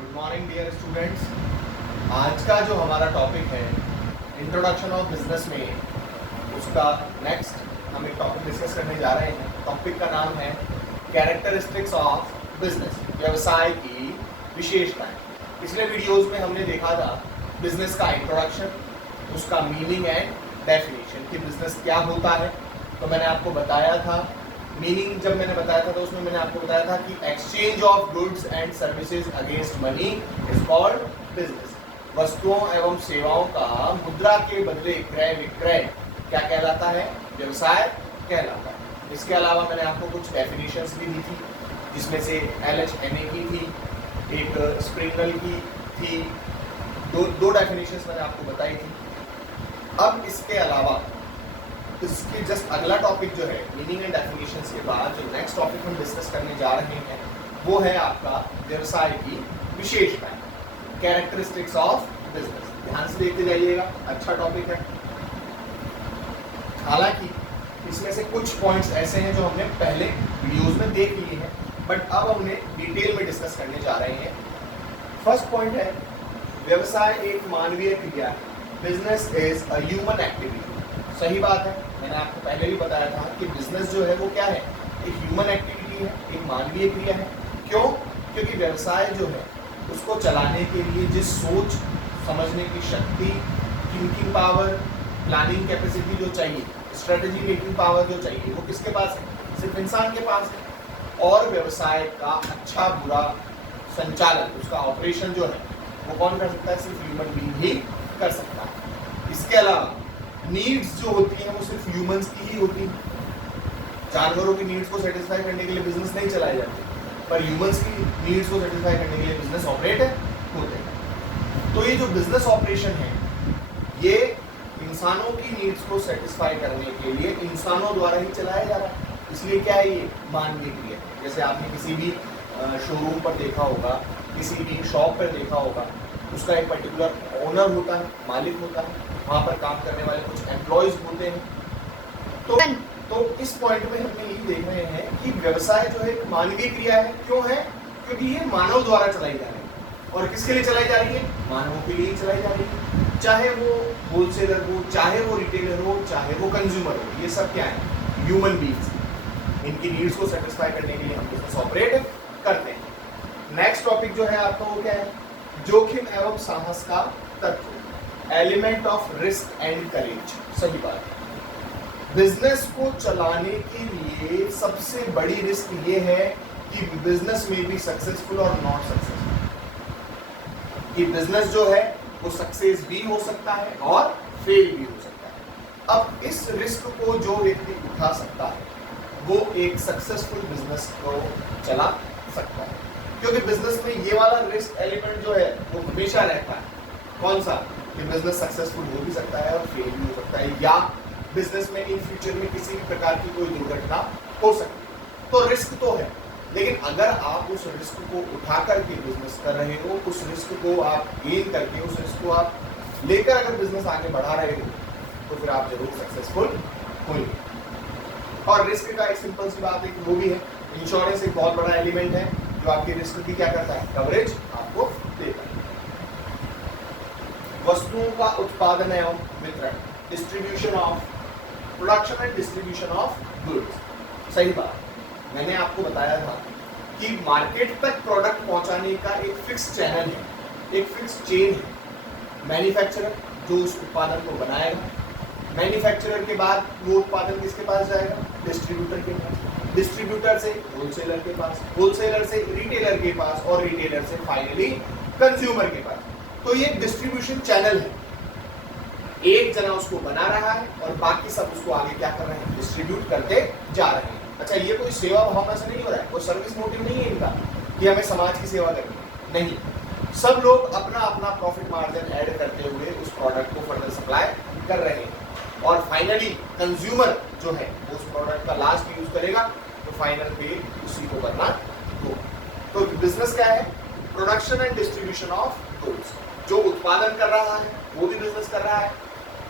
Good morning dear students. आज का जो हमारा टॉपिक है इंट्रोडक्शन ऑफ बिजनेस में उसका नेक्स्ट हम एक टॉपिक डिस्कस करने जा रहे हैं। टॉपिक का नाम है कैरेक्टरिस्टिक्स ऑफ बिजनेस, व्यवसाय की विशेषताएं। पिछले वीडियोस में हमने देखा था बिजनेस का इंट्रोडक्शन, उसका मीनिंग एंड डेफिनेशन कि बिजनेस क्या होता है। तो मैंने आपको बताया था मीनिंग, जब मैंने बताया था तो उसमें मैंने आपको बताया था कि exchange of goods and services against money is called business. वस्तुओं एवं सेवाओं का मुद्रा के बदले क्रय विक्रय क्या कहलाता है? व्यवसाय कहलाता है। इसके अलावा मैंने आपको कुछ डेफिनेशंस भी दी थी, जिसमें से LHMA की थी, एक स्प्रिंगल की थी, दो डेफिनेशंस मैंने आपको बताई थी। अब इसके अलावा इसके जस्ट अगला टॉपिक जो है मीनिंग एंड डेफिनेशंस के बाद जो नेक्स्ट टॉपिक हम डिस्कस करने जा रहे हैं वो है आपका व्यवसाय की विशेषताएं, कैरेक्टरिस्टिक्स ऑफ बिजनेस। ध्यान से देखते जाइएगा, अच्छा टॉपिक है। हालांकि इसमें से कुछ पॉइंट्स ऐसे हैं जो हमने पहले वीडियोस में देख लिए हैं, बट अब हम उन्हें डिटेल में डिस्कस करने जा रहे हैं। फर्स्ट पॉइंट है व्यवसाय एक मानवीय क्रिया है। Business is a human activity. सही बात है, मैंने आपको पहले भी बताया था कि बिजनेस जो है वो क्या है, एक ह्यूमन एक्टिविटी है, एक मानवीय क्रिया है। क्यों? क्योंकि व्यवसाय जो है उसको चलाने के लिए जिस सोच समझने की शक्ति, थिंकिंग पावर, प्लानिंग कैपेसिटी जो चाहिए, स्ट्रेटेजी मेकिंग पावर जो चाहिए, वो किसके पास है? सिर्फ इंसान के पास है। और व्यवसाय का अच्छा बुरा संचालन, उसका ऑपरेशन जो है वो कौन कर सकता है? सिर्फ ह्यूमन बीइंग ही कर सकता है। इसके अलावा नीड्स जो होती हैं वो सिर्फ ह्यूमंस की ही होती हैं। जानवरों की नीड्स को सेटिस्फाई करने के लिए बिजनेस नहीं चलाए जाते, पर ह्यूमंस की नीड्स को सेटिस्फाई करने के लिए बिजनेस ऑपरेट होते हैं। तो ये जो बिजनेस ऑपरेशन है ये इंसानों की नीड्स को सेटिस्फाई करने के लिए इंसानों द्वारा ही चलाया जा रहा है। इसलिए क्या है, ये मानवीय क्रिया है। जैसे आपने किसी भी शोरूम पर देखा होगा, किसी भी शॉप पर देखा होगा, उसका एक पर्टिकुलर ओनर होता है, मालिक होता है, वहाँ पर काम करने वाले कुछ एम्प्लॉयज होते हैं। तो इस पॉइंट में हम यही देख रहे हैं कि व्यवसाय जो है मानवीय क्रिया है। क्यों है? क्योंकि ये मानव द्वारा चलाई जा रही है। और किसके लिए चलाई जा रही है? मानवों के लिए ही चलाई जा रही है। चाहे वो होलसेलर हो, चाहे वो रिटेलर हो, चाहे वो कंज्यूमर हो, ये सब क्या है? Human beings. इनकी नीड्स को सेटिस्फाई करने के लिए हम बिजनेस ऑपरेट करते हैं। नेक्स्ट टॉपिक जो है आपका वो क्या है? जोखिम एवं साहस का तत्व, element of risk and courage. सही बात है, बिजनेस को चलाने के लिए सबसे बड़ी रिस्क ये है कि बिजनेस में भी सक्सेसफुल और नॉट सक्सेसफुल, कि बिजनेस जो है वो सक्सेस भी हो सकता है और फेल भी हो सकता है। अब इस रिस्क को जो व्यक्ति उठा सकता है वो एक सक्सेसफुल बिजनेस को चला सकता है, क्योंकि बिजनेस में ये वाला रिस्क एलिमेंट जो है वो हमेशा रहता है। कौन सा? कि बिजनेस सक्सेसफुल हो भी सकता है और फेल भी हो सकता है, या बिजनेस में इन फ्यूचर में किसी भी प्रकार की कोई दुर्घटना हो सकती है। तो रिस्क तो है, लेकिन अगर आप उस रिस्क को उठा करके बिजनेस कर रहे हो, उस रिस्क को आप गेन करके, उस रिस्क को आप लेकर अगर बिजनेस आगे बढ़ा रहे हो, तो फिर आप जरूर सक्सेसफुल होंगे। और रिस्क का एक सिंपल सी बात है कि वो भी है, इंश्योरेंस एक बहुत बड़ा एलिमेंट है जो आपकी रिस्क की क्या करता है? कवरेज आपको देता है। वस्तुओं का उत्पादन एवं वितरण, distribution of production and distribution of goods. सही बात, मैंने आपको बताया था कि मार्केट तक प्रोडक्ट पहुंचाने का एक फिक्स चैनल है, एक फिक्स चेन है। मैन्युफैक्चरर जो उस उत्पादन को बनाएगा, मैन्युफैक्चरर के बाद वो उत्पादन किसके पास जाएगा? डिस्ट्रीब्यूटर के पास, डिस्ट्रीब्यूटर से होलसेलर के पास, होलसेलर से रिटेलर के पास, और रिटेलर से फाइनली कंज्यूमर के पास। तो ये डिस्ट्रीब्यूशन चैनल है। एक जना उसको बना रहा है और बाकी सब उसको आगे क्या कर रहे हैं? डिस्ट्रीब्यूट करते जा रहे हैं। अच्छा, ये कोई सेवा भावना से नहीं हो रहा है, कोई सर्विस मोटिव नहीं है इनका कि हमें समाज की सेवा करनी है, नहीं। सब लोग अपना अपना प्रॉफिट मार्जिन ऐड करते हुए उस प्रोडक्ट को फर्दर सप्लाई कर रहे हैं, और फाइनली कंज्यूमर जो है उस प्रोडक्ट का लास्ट यूज करेगा, तो फाइनल पे उसी को करना होगा। तो बिजनेस क्या है? Production and distribution of goods. जो उत्पादन कर रहा है वो भी बिजनेस कर रहा है,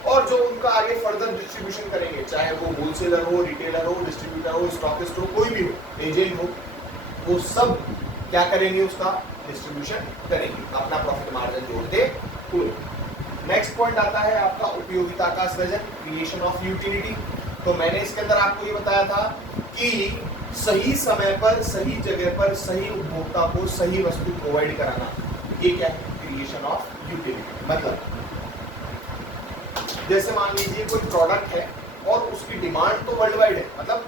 और जो उनका आगे फर्दर डिस्ट्रीब्यूशन करेंगे, चाहे वो होलसेलर हो, रिटेलर हो, डिस्ट्रीब्यूटर हो, स्टॉकिस्ट हो, कोई भी हो, एजेंट हो, वो सब क्या करेंगे? उसका डिस्ट्रीब्यूशन करेंगे, अपना प्रॉफिट मार्जिन जोड़ते हुए। नेक्स्ट पॉइंट आता है आपका उपयोगिता का सृजन, क्रिएशन ऑफ यूटिलिटी। तो मैंने इसके अंदर आपको ये बताया था कि सही समय पर, सही जगह पर, सही उपभोक्ता को सही वस्तु प्रोवाइड कराना, ये क्या है? Creation of utility. मतलब जैसे मान लीजिए कोई प्रोडक्ट है और उसकी डिमांड तो वर्ल्ड वाइड है, मतलब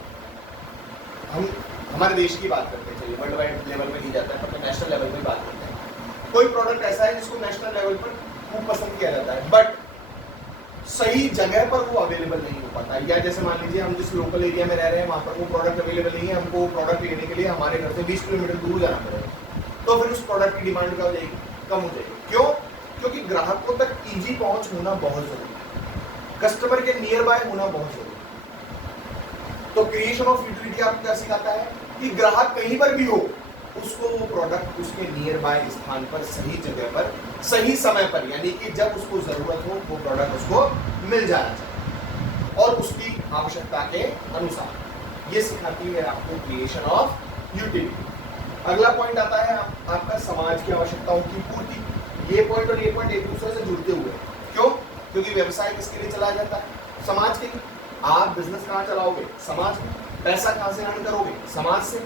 हम हमारे देश की बात करते हैं, चलिए वर्ल्ड वाइड लेवल में नहीं जाता है, पर नेशनल लेवल में बात करते हैं। कोई प्रोडक्ट ऐसा है जिसको नेशनल लेवल पर खूब पसंद किया जाता है, बट सही जगह पर वो अवेलेबल नहीं हो पाता, या जैसे मान लीजिए हम जिस लोकल एरिया में रह रहे हैं वहां पर वो प्रोडक्ट अवेलेबल नहीं है, हमको वो प्रोडक्ट लेने के लिए हमारे घर से 20 किलोमीटर दूर जाना पड़ेगा, तो फिर उस प्रोडक्ट की डिमांड क्या हो जाएगी? कम हो जाएगी। क्यों? क्योंकि ग्राहकों तक इजी पहुंच होना बहुत जरूरी है, कस्टमर के नियर बाय होना बहुत जरूरी है। तो क्रिएशन ऑफ यूटिलिटी आपको क्या सिखाता है कि ग्राहक कहीं पर भी हो, उसको वो प्रोडक्ट उसके नियर बाय स्थान पर, सही जगह पर, सही समय पर, यानी कि जब उसको जरूरत हो वो प्रोडक्ट उसको मिल जाना चाहिए और उसकी आवश्यकता के अनुसार। ये सिखाती है आपको क्रिएशन ऑफ यूटिलिटी। अगला पॉइंट आता है आपका समाज की आवश्यकताओं की पूर्ति। ये पॉइंट और ये पॉइंट एक दूसरे से जुड़ते हुए। क्यों? क्योंकि व्यवसाय किसके लिए चलाया जाता है? समाज के लिए। आप बिजनेस कहाँ चलाओगे? समाज में। पैसा कहाँ से अर्न करोगे? समाज से।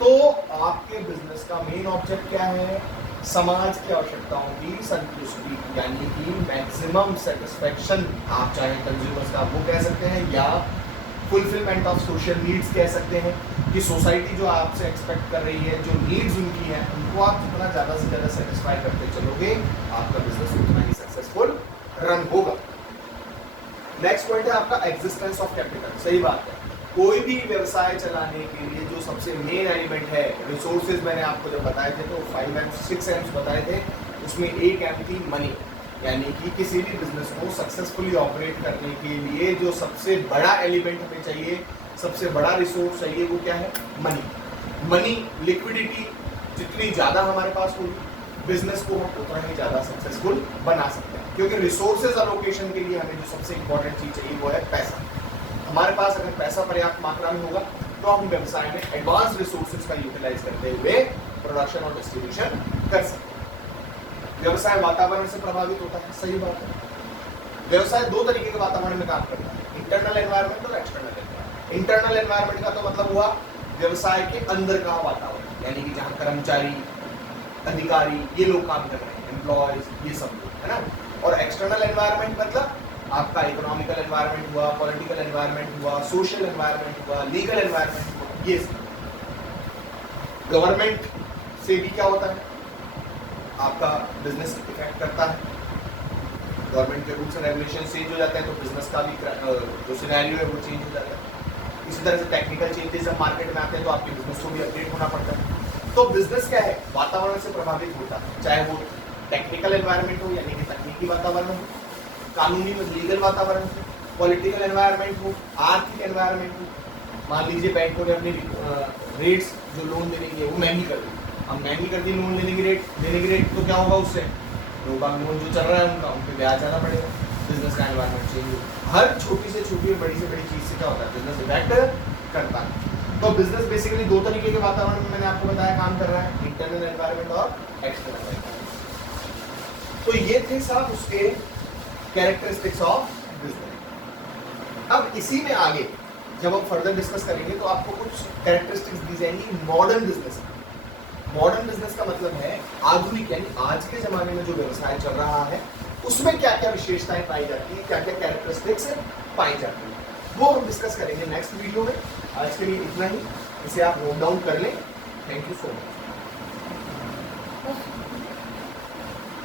तो आपके बिजनेस का मेन ऑब्जेक्ट क्या है? समाज की आवश्यकताओं की संतुष्टि, यानी कि मैक्सिमम सेटिस्फेक्शन, आप चाहे कंज्यूमर्स का वो कह सकते हैं या फुलफिलमेंट ऑफ सोशल नीड्स कह सकते हैं, कि सोसाइटी जो आपसे एक्सपेक्ट कर रही है, जो नीड्स उनकी हैं, उनको आप जितना ज़्यादा से ज़्यादा सेटिस्फाई करते चलोगे, आपका बिजनेस उतना ही सक्सेसफुल रन होगा। नेक्स्ट पॉइंट है आपका एग्जिस्टेंस ऑफ कैपिटल। सही बात है, कोई भी व्यवसाय चलाने के लिए जो सबसे मेन एलिमेंट है रिसोर्सेज, मैंने आपको जब बताए थे तो 5 एम्स 6 एम्स बताए थे, उसमें एक एम थी मनी, यानी कि किसी भी बिजनेस को सक्सेसफुली ऑपरेट करने के लिए जो सबसे बड़ा एलिमेंट हमें चाहिए, सबसे बड़ा रिसोर्स चाहिए, वो क्या है? मनी। मनी, लिक्विडिटी जितनी ज़्यादा हमारे पास होगी, बिजनेस को हम उतना ही ज़्यादा सक्सेसफुल बना सकते हैं, क्योंकि रिसोर्सेज अलोकेशन के लिए हमें जो सबसे इंपॉर्टेंट चीज़ चाहिए वो है पैसा। हमारे पास अगर पैसा पर्याप्त मात्रा में होगा तो हम व्यवसाय में एडवांस रिसोर्सेज का यूटिलाइज करते हुए प्रोडक्शन और डिस्ट्रीब्यूशन कर सकते हैं। व्यवसाय वातावरण से प्रभावित होता है। सही बात है, व्यवसाय दो तरीके के वातावरण में काम करता है, इंटरनल एनवायरनमेंट और एक्सटर्नल एनवायरनमेंट। इंटरनल एनवायरनमेंट का तो मतलब हुआ व्यवसाय के अंदर का वातावरण, यानी कि जहाँ कर्मचारी, अधिकारी, ये लोग काम कर रहे हैं, एम्प्लॉयज, ये सब लोग, है ना। और एक्सटर्नल एनवायरनमेंट मतलब आपका इकोनॉमिकल एनवायरनमेंट हुआ, पॉलिटिकल एनवायरनमेंट हुआ, सोशल एनवायरनमेंट हुआ, लीगल एनवायरनमेंट हुआ, ये सब। गवर्नमेंट से भी क्या होता है? आपका बिजनेस इफेक्ट करता है, गवर्नमेंट के रूल्स एंड रेगुलेशन चेंज हो जाते हैं तो बिजनेस का भी जो सिनेरियो है वो चेंज हो जाता है। इसी तरह से टेक्निकल चेंजेस जब मार्केट में आते हैं तो आपके बिजनेस को भी अपडेट होना पड़ता है। तो बिजनेस क्या है? वातावरण से प्रभावित होता है, चाहे वो टेक्निकल एनवायरनमेंट हो, यानी कि तकनीकी वातावरण हो, कानूनी में लीगल वातावरण हो, पॉलिटिकल एनवायरनमेंट हो, आर्थिक एनवायरनमेंट हो। मान लीजिए बैंकों ने अपनी रेट्स जो लोन देने की है वो महंगी कर दी, अब महंगी कर दी लोन लेने की रेट तो क्या होगा? उससे लोगों का लोन जो चल रहा है उन पर ब्याज ज़्यादा पड़ेगा, बिजनेस का एनवायरनमेंट चेंज होगा। हर छोटी से छोटी और बड़ी से बड़ी चीज़ से क्या होता है? बिजनेस इफेक्ट करता है। तो बिजनेस बेसिकली दो तरीके के वातावरण में मैंने आपको बताया काम कर रहा है, इंटरनल एनवायरनमेंट और एक्सटर्नल एनवायरनमेंट। तो ये थे साहब उसके कैरेक्टरिस्टिक्स ऑफ बिजनेस। अब इसी में आगे जब हम फर्दर डिस्कस करेंगे तो आपको कुछ कैरेक्टरिस्टिक्स दी जाएंगी मॉडर्न बिजनेस। मॉडर्न बिजनेस का मतलब है आधुनिक, यानी आज के जमाने में जो व्यवसाय चल रहा है उसमें क्या क्या विशेषताएं पाई जाती है, क्या क्या कैरेक्टरिस्टिक्स पाई जाती है, वो हम डिस्कस करेंगे नेक्स्ट वीडियो में। आज के लिए इतना ही, इसे आप नोट डाउन कर लें। Thank you so much.